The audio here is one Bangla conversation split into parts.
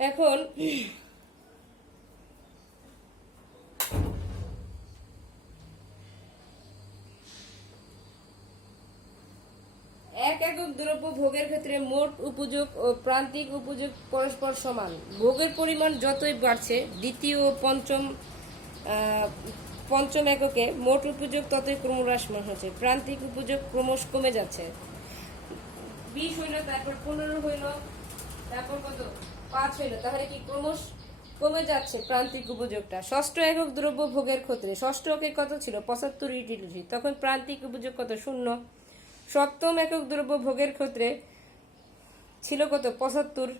এখন এক একক দ্রব্য ভোগের ক্ষেত্রে মোট উপযোগ ও প্রান্তিক উপযোগ পরস্পর সমান। ভোগের পরিমাণ যতই বাড়ছে দ্বিতীয় ও পঞ্চম এককে মোট উপযোগ ততই ক্রমহ্রাসমান হচ্ছে, প্রান্তিক উপযোগ ক্রমশ কমে যাচ্ছে। 20 হইল, তারপর 15 হইল, তারপর কত 5 হইল, তাহলে কি ক্রমশ কমে যাচ্ছে প্রান্তিক উপযোগটা। ষষ্ঠ একক দ্রব্য ভোগের ক্ষেত্রে ষষ্ঠ একে কত ছিল 75 ইউটিলিটি, তখন প্রান্তিক উপযোগ কত 0। সপ্তম একক দ্রব্য ভোগের ক্ষেত্রে ছিল কত 75,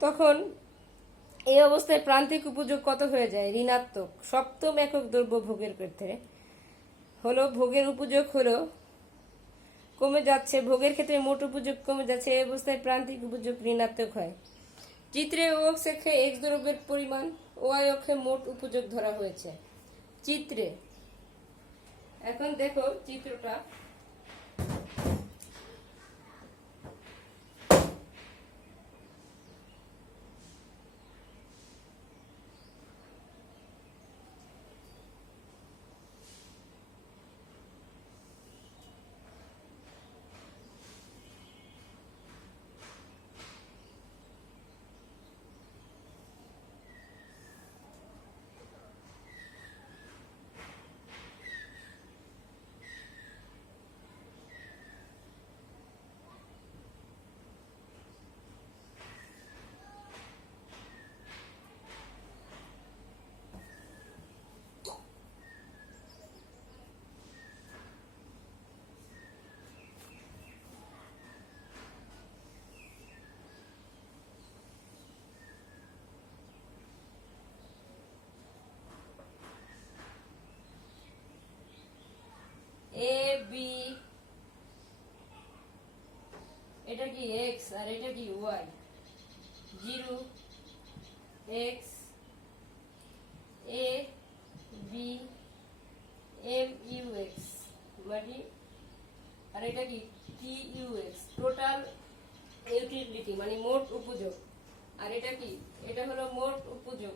তখন এই অবস্থায় প্রান্তিক উপযোগ কত হয়ে যায় ঋণাত্মক। সপ্তম একক দ্রব্য ভোগের ক্ষেত্রে হলো ভোগের উপযোগ হলো কমে যাচ্ছে, ভোগের ক্ষেত্রে মোট উপযোগ কমে যাচ্ছে, এই অবস্থায় প্রান্তিক উপযোগ ঋণাত্মক হয়। চিত্রে ও অক্ষে এক্স দ্রব্যের পরিমাণ, ওয়াই অক্ষে মোট উপযোগ ধরা হয়েছে চিত্রে। এখন দেখো চিত্রটা, এ বি এটা কি এক্স আর এটা কি Y, 0 x A B M U x মানে, আর এটা কি T U x total utility মানে মোট উপযোগ। আর এটা কি, এটা হলো মোট উপযোগ।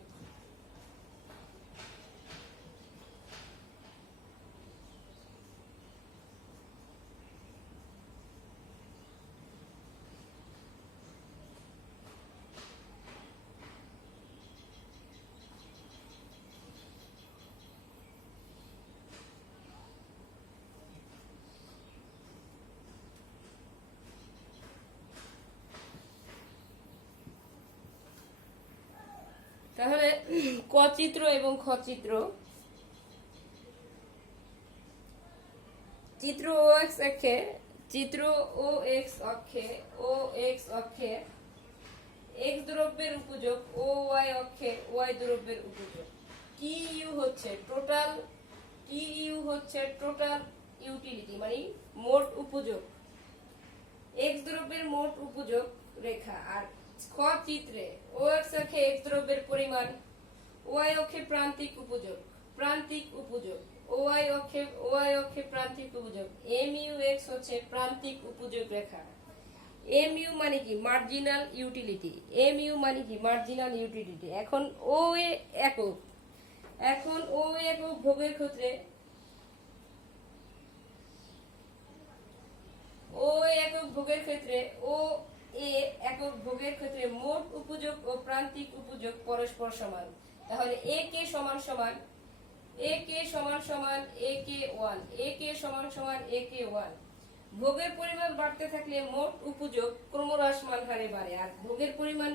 তাহলে ক চিত্র এবং খ চিত্র, চিত্র ও এক্স অক্ষে, চিত্র ও এক্স অক্ষে, ও এক্স অক্ষে এক্স দ্রব্যের উপযোগ, ও ওয়াই অক্ষে ওয়াই দ্রব্যের উপযোগ। টি ইউ হচ্ছে টোটাল, টি ইউ হচ্ছে টোটাল ইউটিলিটি মানে মোট উপযোগ, এক্স দ্রব্যের মোট উপযোগ রেখা। আর খ চিত্রে ও এক্স অক্ষে এক্স দ্রব্যের পরিমাণ, ওয়াই অক্ষে প্রান্তিক উপযোগ, প্রান্তিক উপযোগ, ওয়াই অক্ষে প্রান্তিক উপযোগ। এম ইউ এক্স হচ্ছে প্রান্তিক উপযোগ রেখা। এম ইউ মানে কি মার্জিনাল ইউটিলিটি, এম ইউ মানে কি মার্জিনাল ইউটিলিটি। এখন ও একক, এখন ও একক ভোগের ক্ষেত্রে, ও একক ভোগের ক্ষেত্রে, ও এ একক ভোগের ক্ষেত্রে মোট উপযোগ ও প্রান্তিক উপযোগ পরস্পর সমান। তাহলে এ কে সমান সমান এ কে সমান সমান এ কে 1, এ কে সমান সমান এ কে 1। ভোগের পরিমাণ বাড়তে থাকলে মোট উপযোগ ক্রমহ্রাসমান হারে বাড়ে, আর ভোগের পরিমাণ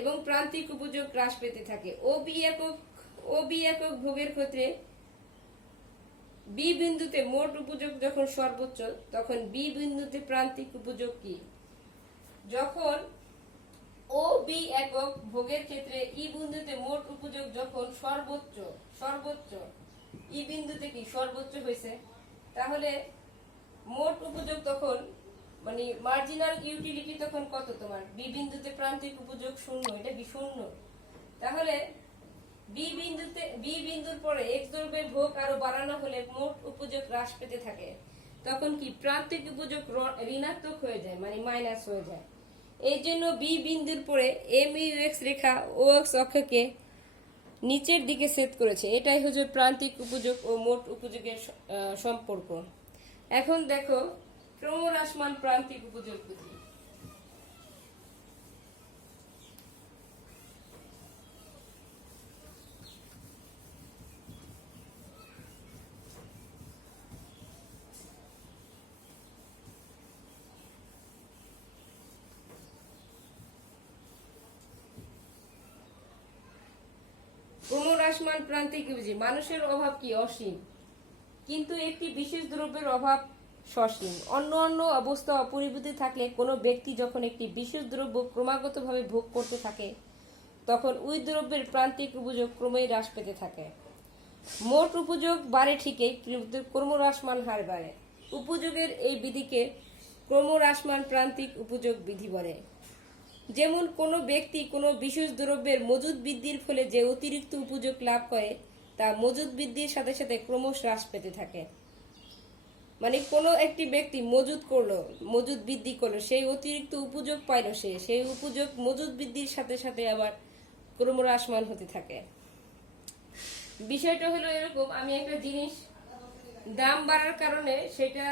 এবং প্রান্তিক উপযোগ হ্রাস পেতে থাকে। ও বি একক ভোগের ক্ষেত্রে বি বিন্দুতে মোট উপযোগ যখন সর্বোচ্চ, তখন বি বিন্দুতে প্রান্তিক উপযোগ কি, যখন ও বি একক ভোগের ক্ষেত্রে ই বিন্দুতে মোট উপযোগ যখন সর্বোচ্চ, সর্বোচ্চ ই বিন্দুতে কি সর্বোচ্চ হয়েছে, তাহলে মোট উপযোগ তখন মানে মার্জিনাল ইউটিলিটি তখন কত তোমার, বি বিন্দুতে প্রান্তিক উপযোগ 0, এটা কি 0। তাহলে বি বিন্দুর পরে এক্স দ্রব্যের ভোগ আরো বাড়ানো হলে মোট উপযোগ হ্রাস পেতে থাকে, তখন কি প্রান্তিক উপযোগ ঋণাত্মক হয়ে যায় মানে মাইনাস হয়ে যায়। এই জন্য বি বিন্দুর পরে এম ইউ এক্স রেখা ও এক্স অক্ষকে নিচের দিকে সেট করেছে। এটাই হচ্ছে প্রান্তিক উপযোগ ও মোট উপযোগের সম্পর্ক। এখন দেখো ক্রমহ্রাসমান প্রান্তিক উপযোগ বিধি। ক্রমহ্রাসমান প্রান্তিক উপযোগ, মানুষের অভাব কি? অসীম, কিন্তু একটি বিশেষ দ্রব্যের অভাব সসীম। অন্য অন্য অবস্থা অপরিবর্তিত থাকলে কোনো ব্যক্তি যখন একটি বিশেষ দ্রব্য ক্রমাগতভাবে ভোগ করতে থাকে তখন ওই দ্রব্যের প্রান্তিক উপযোগ ক্রমেই হ্রাস পেতে থাকে। মোট উপযোগ বাড়ে ঠিকই, কিন্তু ক্রমহ্রাসমান হার বাড়ে। উপযোগের এই বিধিকে ক্রমহ্রাসমান প্রান্তিক উপযোগ বিধি বলে। যেমন কোনো ব্যক্তি কোনো বিশেষ দ্রব্যের মজুদ বৃদ্ধির ফলে যে অতিরিক্ত উপযোগ লাভ করে তা মজুদ বৃদ্ধির সাথে সাথে ক্রমশ হ্রাস পেতে থাকে। মানে কোনো একটি ব্যক্তি মজুদ বৃদ্ধি করলো, সেই অতিরিক্ত উপযোগ পাইল, সেই উপযোগ মজুদ বৃদ্ধির সাথে সাথে আবার ক্রমহ্রাসমান হতে থাকে। বিষয়টা হলো এরকম, আমি একটা জিনিস দাম বাড়ার কারণে সেটা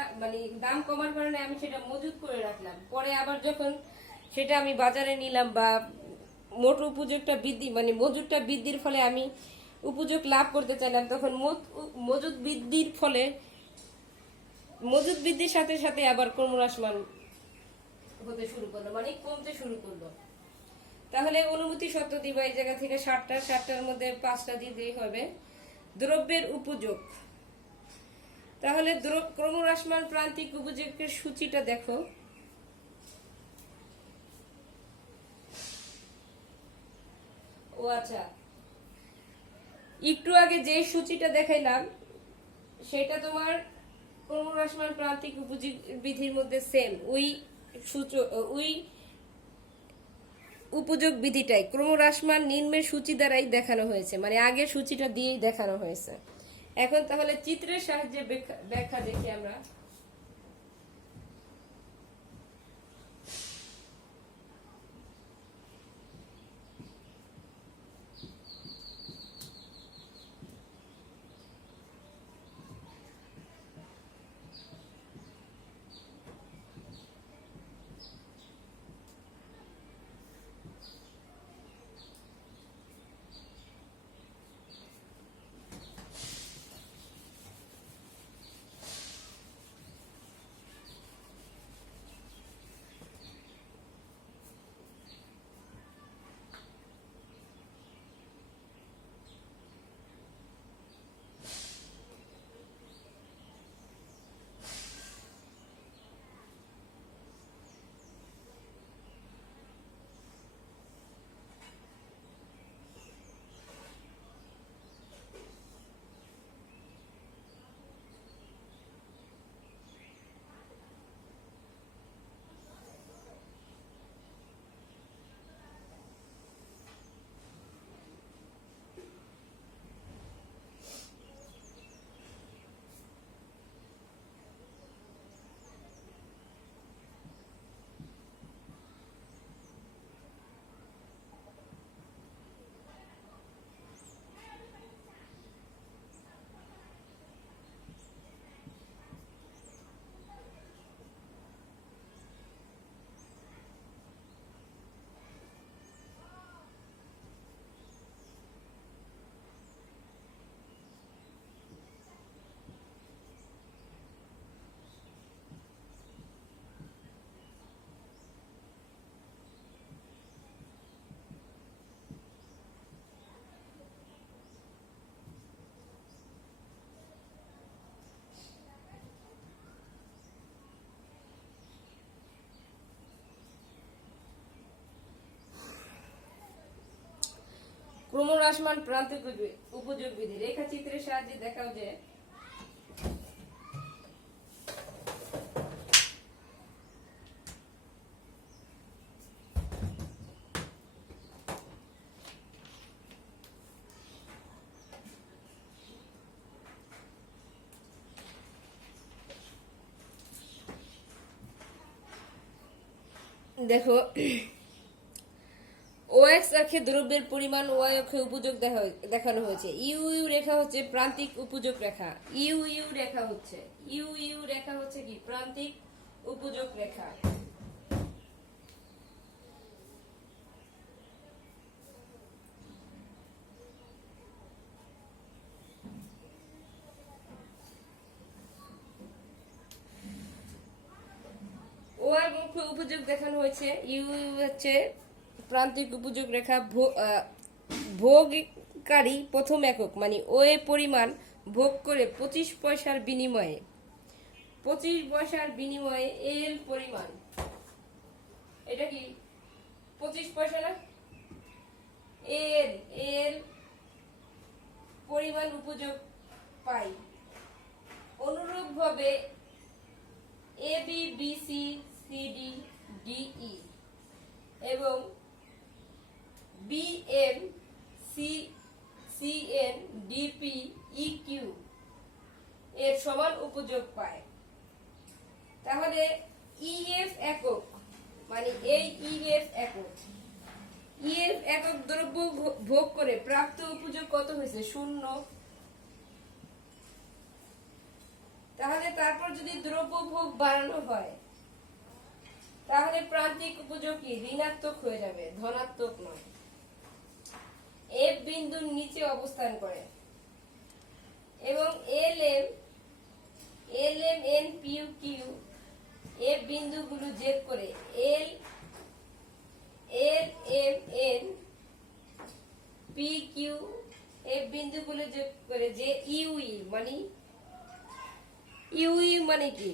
দাম কমার কারণে আমি সেটা মজুদ করে রাখলাম, পরে আবার যখন সেটা আমি বাজারে নিলাম বা মোট উপযোগটা বৃদ্ধি মজুদটা বৃদ্ধির ফলে আমি উপযোগ লাভ করতে চাইলাম, তখন মজুদ বৃদ্ধির সাথে সাথে আবার ক্রমহ্রাসমান হতে শুরু করলো, কমতে শুরু করলো। তাহলে অনুভূতি সত্য দিবা এই জায়গা থেকে 60টার মধ্যে 5টা দিতেই হবে। দ্রব্যের উপযোগ, তাহলে ক্রমহ্রাসমান প্রান্তিক উপযোগের সূচিটা দেখো। ও আচ্ছা, একটু আগে যে সূচিটা দেখাইলাম সেটা তোমার ক্রমহ্রাসমান প্রান্তিক উপযোগ বিধির মধ্যে সেম, ওই উপযোগ বিধিটাই ক্রমহ্রাসমান নিম্নের সূচি দ্বারাই দেখানো হয়েছে, আগের সূচিটা দিয়েই দেখানো হয়েছে। এখন তাহলে চিত্রের সাহায্যে ব্যাখ্যা দেখি আমরা। ক্রমহ্রাসমান প্রান্তিক উপযোগ বিধি রেখাচিত্রের সাহায্যে দেখাও যে দেখো, ওএক্স অক্ষে দ্রব্যের পরিমাণ, ওয়াই অক্ষে উপযোগ দেখানো হয়েছে। ইউ ইউ রেখা হচ্ছে প্রান্তিক উপযোগ রেখা। ইউ ইউ রেখা হচ্ছে কি প্রান্তিক উপযোগ রেখা। ওয়াই অক্ষে উপযোগ দেখানো হয়েছে। ইউ ইউ হচ্ছে প্রান্তিক উপযোগ রেখা। ভোগকারী প্রথম একক মানে ও এ পরিমাণ ভোগ করে 25 পয়সার বিনিময়ে, 25 পয়সার বিনিময়ে এল পরিমাণ, এটা কি 25 পয়সা না, এল এল পরিমাণ উপযোগ পাই। অনুরূপভাবে A B B C C D D E এবং B M C C N D P E Q এর সমান উপযোগ পায়। তাহলে ইএফ একক মানে এই ইএফ একক দ্রব্য ভোগ করে প্রাপ্ত উপযোগ কত হয়েছে? 0। তাহলে তারপর যদি দ্রব্য ভোগ বাড়ানো হয় তাহলে প্রান্তিক উপযোগ কি ঋণাত্মক হয়ে যাবে, ধনাত্মক নয়। এফ বিন্দুর নিচে অবস্থান করে এবং L M N P Q F বিন্দুগুলো যোগ করে L M N P Q F বিন্দুগুলো যোগ করে যে ইউই মানে কি?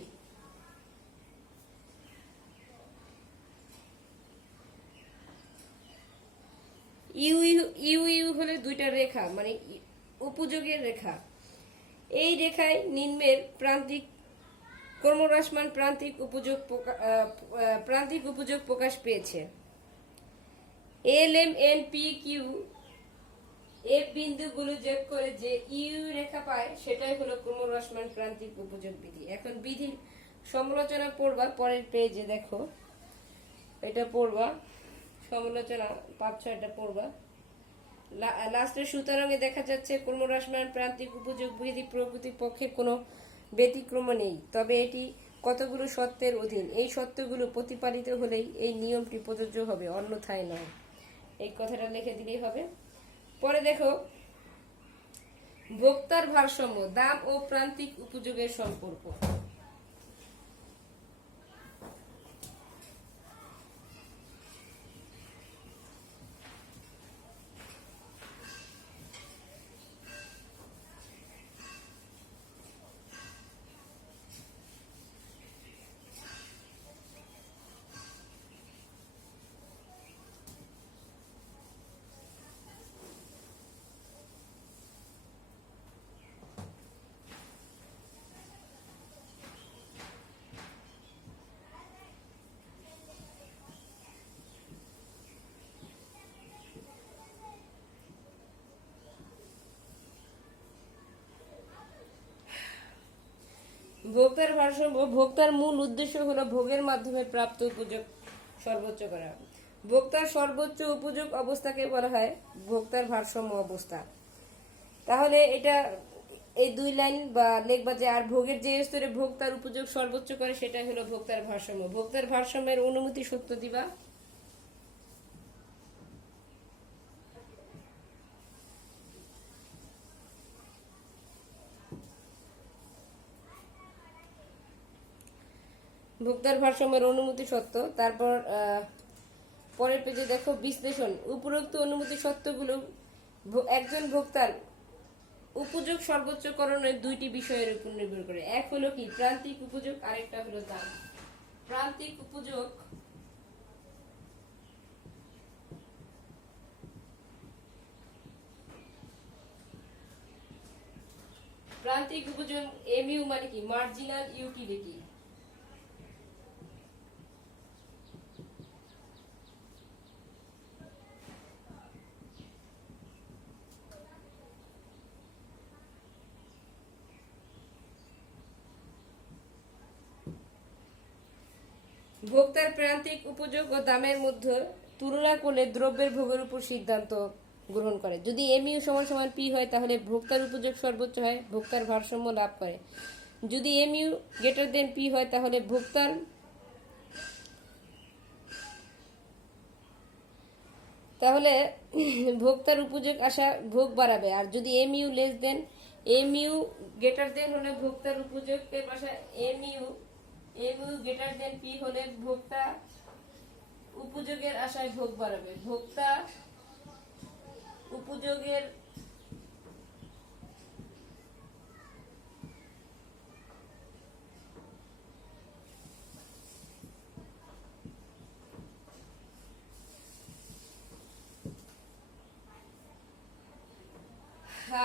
ইউ হলে দুইটা রেখা মানে উপযোগের রেখা। এই রেখায় নিম্নের প্রান্তিক ক্রমহ্রাসমান প্রান্তিক উপযোগ প্রকাশ পেয়েছে। L M N P Q F বিন্দুগুলো যোগ করে যে ইউ রেখা পায় সেটাই হলো ক্রমহ্রাসমান প্রান্তিক উপযোগ বিধি। এখন বিধির সমালোচনা পড়বা পরের পেজে, দেখো এটা পড়বা, সমালোচনা 5-6টা পড়বা। লাস্টের সুতরাংয়ে দেখা যাচ্ছে ক্রমহ্রাসমান প্রান্তিক উপযোগ বিধি প্রকৃতির পক্ষে কোনো ব্যতিক্রম নেই, তবে এটি কতগুলো শর্তের অধীন। এই শর্তগুলো প্রতিপালিত হলেই এই নিয়মটি প্রযোজ্য হবে, অন্যথায় নয়। এই কথাটা লিখে দিলেই হবে। পরে দেখো, ভোক্তার ভারসাম্য, দাম ও প্রান্তিক উপযোগের সম্পর্ক। ভোক্তার ভারসাম্য, ভোক্তার মূল উদ্দেশ্য হলো ভোগের মাধ্যমে প্রাপ্ত উপযোগ সর্বোচ্চ করা। ভোক্তার সর্বোচ্চ উপযোগ অবস্থাকে বলা হয় ভোক্তার ভারসাম্য অবস্থা। তাহলে এটা এই 2 লাইন বা লিখবা যে আর ভোগের যে স্তরে ভোক্তার উপযোগ সর্বোচ্চ করে সেটাই হলো ভোক্তার ভারসাম্য। ভোক্তার ভারসাম্যের অনুমতি সত্য দিবা। ভোক্তার ভারসাম্যের অনুমতি সত্য। তারপর পরের পেজে দেখো বিশ্লেষণ। উপরোক্ত অনুমতি সত্যগুলো একজন ভোক্তার উপযোগ সর্বোচ্চকরণের 2টি বিষয়ের উপর নির্ভর করে। এক হলো কি প্রান্তিক উপযোগ, আরেকটা হলো দাম। প্রান্তিক উপযোগ এমইউ মানে কি মার্জিনাল ইউটিলিটি। ভোক্তার প্রান্তিক উপযোগ ও দামের মধ্যে তুলনা করলে দ্রব্যের ভোগের উপর সিদ্ধান্ত গ্রহণ করে। যদি এমইউ সমান সমান পি হয় তাহলে ভোক্তার উপযোগ সর্বোচ্চ হয়, ভোক্তার ভারসাম্য লাভ করে। যদি এমইউ গ্রেটার দেন পি হয় তাহলে ভোক্তার উপযোগ আসা ভোগ বাড়াবে। আর যদি এমইউ গ্রেটার দেন হলে ভোক্তার উপযোগের আসা এমইউ গ্রেটার দেন পি হলে ভোক্তা উপযোগের আশায় ভোগ বাড়াবে। ভোক্তা উপযোগের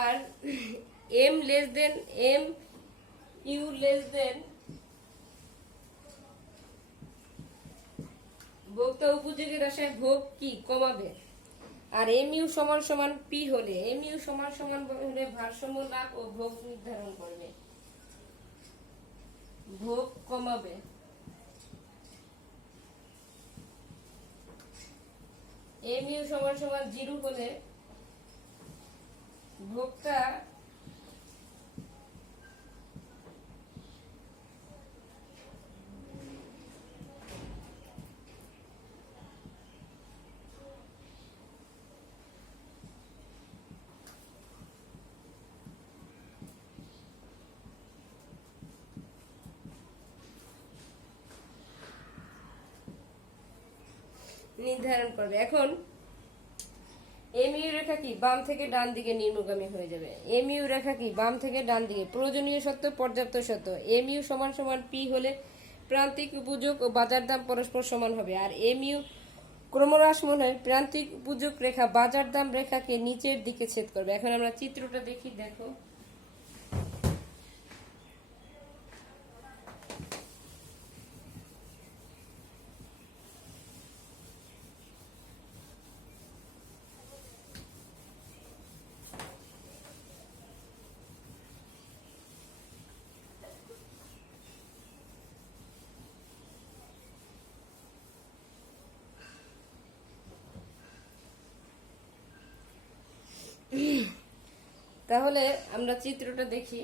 R M U less than ভোক্তা উপযোগের আশায় ভোগ কি কমাবে। আর এমইউ সমান সমান পি হলে ভারসাম্য লাভ ও ভোগ নির্ধারণ করবে, ভোগ কমাবে। এমইউ সমান সমান 0 হলে ভোক্তা নির্ধারণ করবে। এখন এমইউ রেখা কি বাম থেকে ডান দিকে নিম্নগামী হয়ে যাবে। এমইউ রেখা কি বাম থেকে ডান দিকে প্রয়োজনীয় সত্য, পর্যাপ্ত সত্য। এমইউ সমান সমান পি হলে প্রান্তিক উপযোগ ও বাজার দাম পরস্পর সমান হবে। আর এমইউ ক্রমহ্রাসমান হয় প্রান্তিক উপযোগ রেখা বাজার দাম রেখাকে নিচের দিকে ছেদ করবে। এখন আমরা চিত্রটা দেখি, দেখো। তাহলে আমরা চিত্রটা দেখি।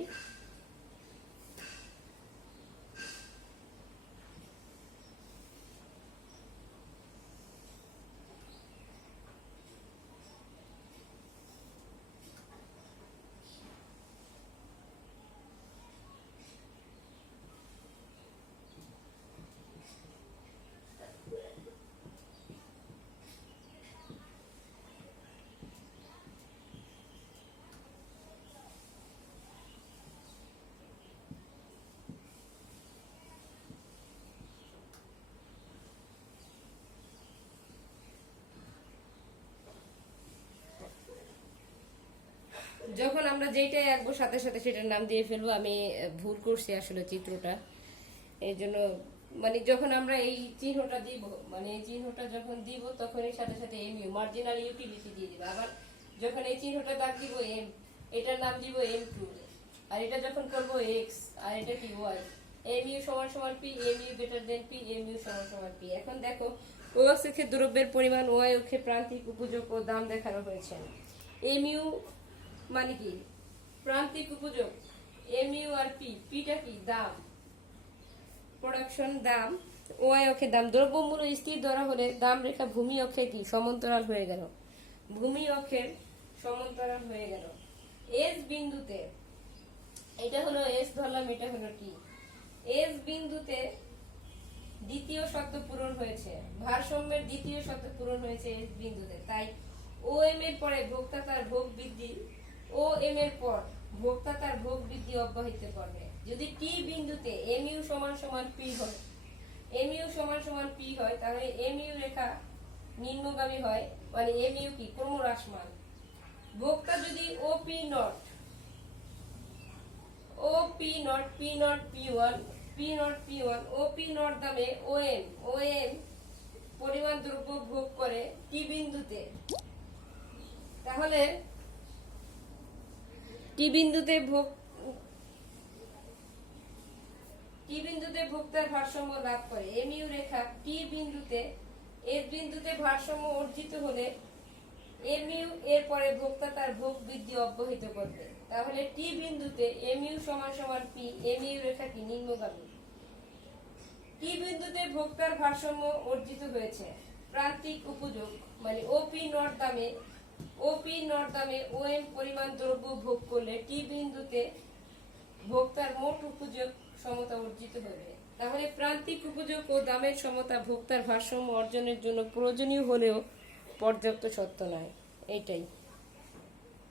যখন আমরা যেটাই আঁকবো সাথে সাথে সেটার নাম দিয়ে ফেলবো। আমি ভুল করছি আসলে চিত্রটা, এই জন্য যখন আমরা এই চিহ্নটা দিব, এই চিহ্নটা যখন দিব তখনই সাথে সাথে এমইউ মার্জিনাল ইউটিলিটি দিয়ে দিব। আবার যখন এই চিহ্নটা দাগ দিব এম, এটার নাম দিব M2, আর এটা যখন করব x, আর এটা কি y। এমইউ সমান সমান P, mu greater than P, mu সমান সমান পি। এখন দেখো ও অক্ষে দ্রব্যের পরিমাণ, ওয়াই অক্ষে প্রান্তিক উপযোগ ও দাম দেখানো হয়েছে। এমইউ মানে কি প্রান্তিক উপযোগ, এমইউ আর পি, পিটা কি দাম, প্রোডাকশন দাম, ওয়াই অক্ষে দাম। দ্রব্যমূল্য স্থির ধরা হলে দাম রেখা ভূমি অক্ষে কি সমান্তরাল হয়ে গেল, ভূমি অক্ষের সমান্তরাল হয়ে গেল। এস বিন্দুতে, এটা হলো এস ধরলাম, এটা হলো টি। এস বিন্দুতে দ্বিতীয় শর্ত পূরণ হয়েছে, ভারসাম্যের দ্বিতীয় শর্ত পূরণ হয়েছে এস বিন্দুতে। তাই ও এম এর পরে ভোক্তা তার ভোগ বৃদ্ধি, ও এম এর পর ভোক্তা তার ভোগ বৃদ্ধি অব্যাহত করবে। যদি টি বিন্দুতে এমইউ সমান সমান পি হয়, এমইউ সমান সমান পি হয়, তাহলে এমইউ রেখা নিম্নগামী হয়, এমইউ কি ক্রমহ্রাসমান। ভোক্তা যদি ও পি নট দামে ও এম পরিমাণ দ্রব্য ভোগ করে টি বিন্দুতে, তাহলে টি বিন্দুতে টি বিন্দুতে ভোক্তার ভারসাম্য লাভ করে। এমইউ রেখা টি বিন্দুতে এস বিন্দুতে ভারসাম্য অর্জিত হলে এমইউ এর পরে ভোক্তা তার ভোগ বৃদ্ধি অব্যাহত করবে। তাহলে টি বিন্দুতে এমইউ সমান সমান পি, এমইউ রেখাটি নিম্নগামী। টি বিন্দুতে ভোক্তার ভারসাম্য অর্জিত হয়েছে। প্রান্তিক উপযোগ মানে ওপি নট দামে ওএম পরিমাণ দ্রব্য ভোগ করলে টি বিন্দুতে ভোক্তার মোট উপযোগ সমতা অর্জিত হবে। তাহলে প্রান্তিক উপযোগ ও দামের সমতা ভোক্তার ভারসাম্য অর্জনের জন্য প্রয়োজনীয় হলেও পর্যাপ্ত সত্য নয়। এইটাই।